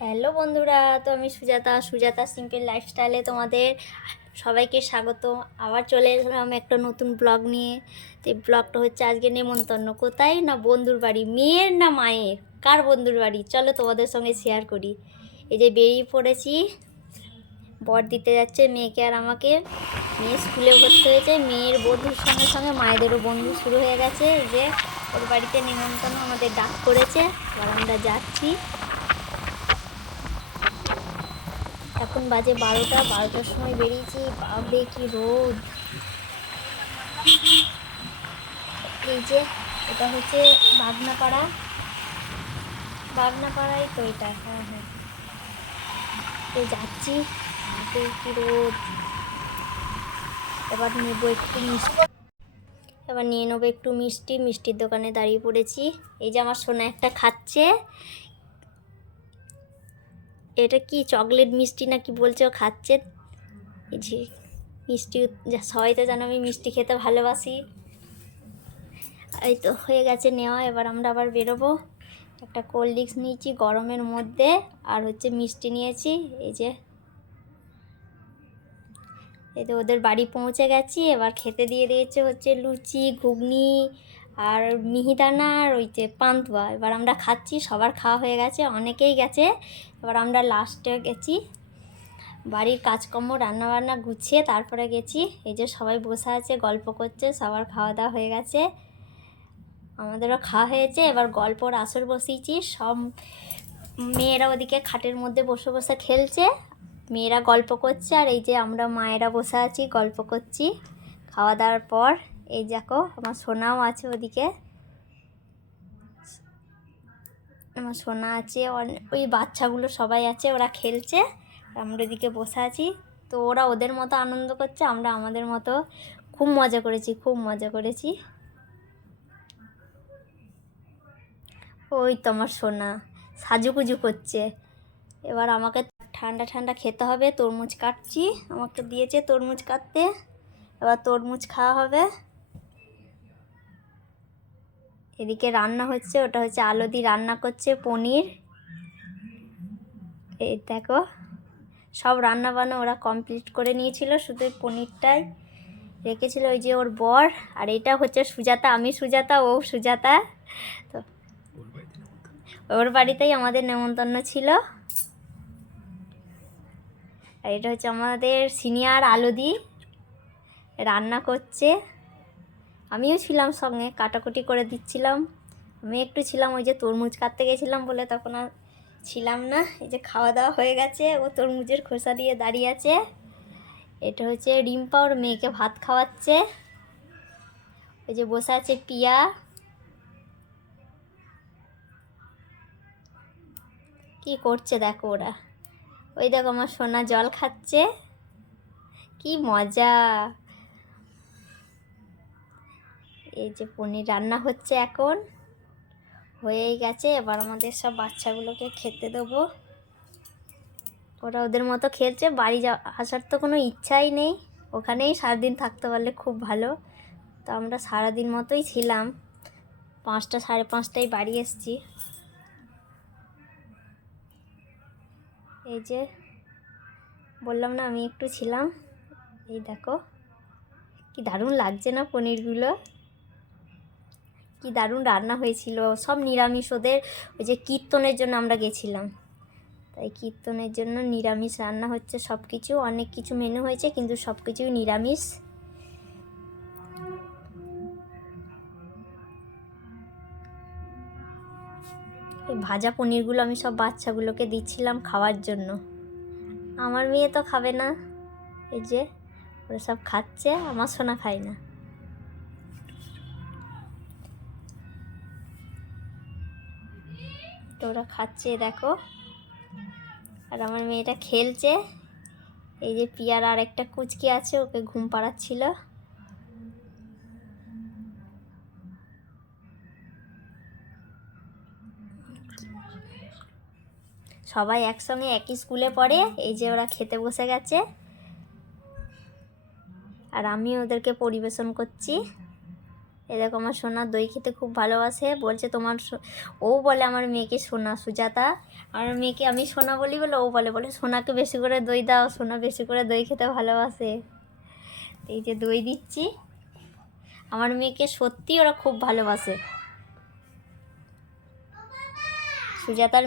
Hello বন্ধুরা, তো আমি সুজাতা সুজাতা সিম্পল লাইফস্টাইলে তোমাদের সবাইকে স্বাগত আবার চলে এলাম একটা নতুন ব্লগ নিয়ে। তো ব্লগটা হচ্ছে আজকে নেমন্তন্ন। কোথায় না বন্ধুর বাড়ি? মেয়ের না মায়ের? কার বন্ধুর বাড়ি? চলো তোমাদের সঙ্গে শেয়ার করি। এই যে বেরিয়ে পড়েছি। বর দিতে যাচ্ছে মেয়েকে আর আমাকে। মেয়ে স্কুলে ভর্তি হয়েছে। মেয়ের বন্ধুর সঙ্গে সঙ্গে মায়েদেরও বন্ধু শুরু হয়ে গেছে। যে ওর বাড়িতে নিমন্ত্রণ আমাদের ডাক করেছে। এবার আমরা যাচ্ছি। এখন বাজে বারোটা, বারোটার সময় বেরিয়েছি। বাপরে, কি রোদ। এই যে, এটা হচ্ছে বাগনাপাড়া। বাগনাপাড়াই তো এটা হ্যাঁ হ্যাঁ। তো যাচ্ছি কি রোদ। এবার নেব একটু মিষ্টি। এবার নিয়ে নেব একটু মিষ্টি। মিষ্টির দোকানে দাঁড়িয়ে পড়েছি। এই যে আমার সোনা একটা খাচ্ছে। এটা কি চকলেট মিষ্টি না কি বলছে ও খাচ্ছে? যে মিষ্টি সবাই তো জানো আমি মিষ্টি খেতে ভালোবাসি। এই তো হয়ে গেছে নেওয়া, এবার আমরা আবার বেরোবো। একটা কোল্ড ড্রিঙ্কস নিয়েছি গরমের মধ্যে, আর হচ্ছে মিষ্টি নিয়েছি, এই যে। এই তো ওদের বাড়ি পৌঁছে গেছি, এবার খেতে দিয়ে দিয়েছে হচ্ছে লুচি, ঘুগনি আর মিহিদানা আর ওই যে পান্তুয়া, এবার আমরা খাচ্ছি, সবার খাওয়া হয়ে গেছে, অনেকেই গেছে। এবার আমরা লাস্টে গেছি। বাড়ির কাজকর্ম, রান্নাবান্না গুছিয়ে তারপরে গেছি। এই যে সবাই বসে আছে, গল্প করছে, সবার খাওয়া দাওয়া হয়ে গেছে। আমাদেরও খাওয়া হয়েছে, এবার গল্পর আসর বসিয়েছি। সব মেয়েরা ওদিকে খাটের মধ্যে বসে বসে খেলছে। মেয়েরা গল্প করছে, আর এই যে আমরা মায়েরা বসে আছি, গল্প করছি। খাওয়া দাওয়ার পর এই দেখো, আমার সোনাও আছে ওদিকে। আমার সোনা আছে ওই বাচ্চাগুলো সবাই আছে, ওরা খেলছে। আমরা ওদিকে বসে আছি। তো ওরা ওদের মতো আনন্দ করছে, আমরা আমাদের মতো খুব মজা করেছি, খুব মজা করেছি। ওই তো আমার সোনা, সাজুগুজু করছে। এবার আমাকে ঠান্ডা ঠান্ডা খেতে হবে, তরমুজ কাটছি। আমাকে দিয়েছে তরমুজ কাটতে। এবার তরমুজ খাওয়া হবে। এদিকে রান্না হচ্ছে, ওটা হচ্ছে আলো দিয়ে রান্না করছে পনির। এই দেখো, সব রান্না বান্না ওরা কমপ্লিট করে নিয়েছিল, শুধু পনিরটাই রেখেছিল ওই যে ওর বর, আর এটা হচ্ছে সুজাতা, আমি সুজাতা, ও সুজাতা। তো ওর বাড়িতেই আমাদের নেমন্তন্ন ছিল। আর এটা হচ্ছে আমাদের সিনিয়র আলদি রান্না করছে। আমিও ছিলাম সঙ্গে, কাটাকুটি করে দিচ্ছিলাম। আমি একটু ছিলাম ওই যে তরমুজ কাটতে গেছিলাম বলে, তখন আর ছিলাম না। এই যে খাওয়া দাওয়া হয়ে গেছে, ও তরমুজের খোসা দিয়ে দাঁড়িয়ে আছে। এটা হচ্ছে রিম্পা, ওর মেয়েকে ভাত খাওয়াচ্ছে। ওই যে বসে আছে পিয়া। কি করছে দেখো ওরা। ওই দেখো আমার সোনা জল খাচ্ছে। কি মজা। এই যে পনির রান্না হচ্ছে এখন। হয়েই গেছে, এবার আমাদের সব বাচ্চাগুলোকে খেতে দেবো। ওরা ওদের মতো খেলছে, বাড়ি যা আসার তো কোনো ইচ্ছাই নেই। ওখানেই সারাদিন থাকতে পারলে খুব ভালো। তো আমরা সারাদিন মতোই ছিলাম। পাঁচটা, সাড়ে পাঁচটায় বাড়ি এসেছি। এই যে, বললাম না আমি একটু ছিলাম। এই দেখো, কি দারুণ লাগছে না পনিরগুলো। কি দারুণ রান্না হয়েছিল। সব নিরামিষ ওদের ওই যে কীর্তনের জন্য আমরা গেছিলাম। তাই কীর্তনের জন্য নিরামিষ রান্না হচ্ছে সব কিছু অনেক কিছু মেনু হয়েছে, কিন্তু সব কিছুই নিরামিষ ভাজা পনিরগুলো আমি সব বাচ্চাগুলোকে দিচ্ছিলাম খাওয়ার জন্য। আমার মেয়ে তো খাবে না। এই যে, ওরা সব খাচ্ছে, আমার সোনা খায় না। তো ওরা খাচ্ছে, দেখো। আর আমার মেয়েটা খেলছে। এই যে পিয়ার আর একটা কুচকি আছে, ওকে ঘুম পাড়াচ্ছিল। সবাই একসঙ্গে একই স্কুলে পড়ে, এই যে ওরা খেতে বসে গেছে। আর আমি ওদেরকে পরিবেশন করছি। এরকম আমার সোনা দই খেতে খুব ভালোবাসে। বলছে তোমার ও বলে আমার মেয়েকে সোনা, সুজাতা। আমার মেয়েকে আমি সোনা বলি বলে ও বলে বলে সোনাকে বেশি করে দই দাও, সোনা বেশি করে দই খেতে ভালোবাসে। এই যে দই দিচ্ছি। আমার মেয়েকে সত্যি ওরা খুব ভালোবাসে। সুজাতার,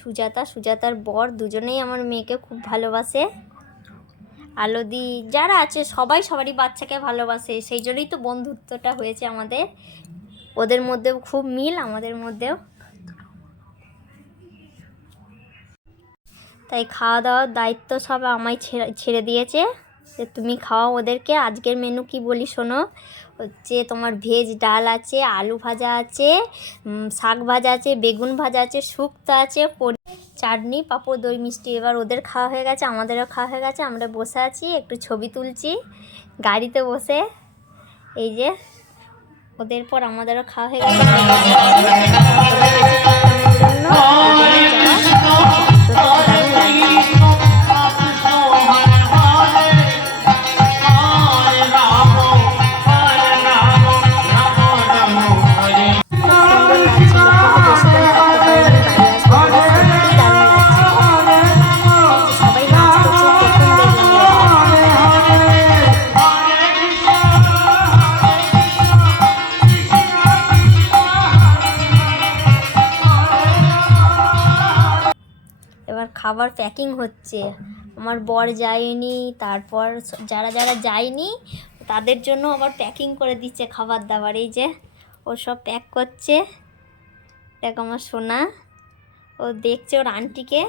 সুজাতা, সুজাতার বর দুজনেই আমার মেয়েকে খুব ভালোবাসে। আলোদি যারা আছে সবাই সবারই বাচ্চাকে ভালোবাসে, সেই জন্যই তো বন্ধুত্বটা হয়েছে আমাদের। ওদের মধ্যেও খুব মিল, আমাদের মধ্যেও। তাই খাওয়া দাওয়ার দায়িত্ব সব আমায় ছেড়ে ছেড়ে দিয়েছে যে তুমি খাওয়াও ওদেরকে। আজকের মেনু কি বলি শোনো? হচ্ছে তোমার ভেজ ডাল আছে, আলু ভাজা আছে শাক ভাজা আছে, বেগুন ভাজা আছে, শুক্তো আছে চাটনি, পাঁপড়, দই, মিষ্টি। এবার ওদের খাওয়া হয়ে গেছে, আমাদেরও খাওয়া হয়ে গেছে। আমরা বসে আছি, একটু ছবি তুলছি, গাড়িতে বসে। এই যে, ওদের পর আমাদেরও খাওয়া হয়ে গেছে। খাবার প্যাকিং হচ্ছে। আমার বর যায়নি, তারপর যারা যারা যায়নি, তাদের জন্য আবার প্যাকিং করে দিচ্ছে খাবার দাবার। এই যে, ও সব প্যাক করছে। দেখ আমার সোনা, ও দেখছে ওর আন্টিকে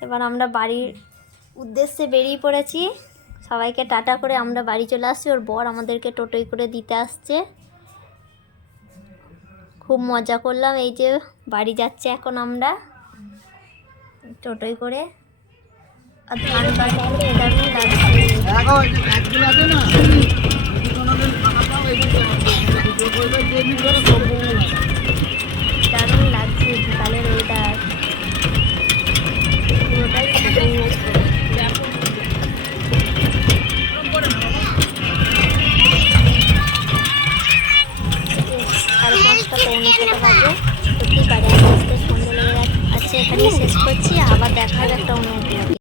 এবার আমরা বাড়ির উদ্দেশ্যে বেরিয়ে পড়েছি। সবাইকে টাটা করে আমরা বাড়ি চলে আসছি। ওর বর আমাদেরকে টোটোই করে দিতে আসছে। খুব মজা করলাম। এই যে বাড়ি যাচ্ছে এখন আমরা। টোটোই করে। আর ধান কাটতে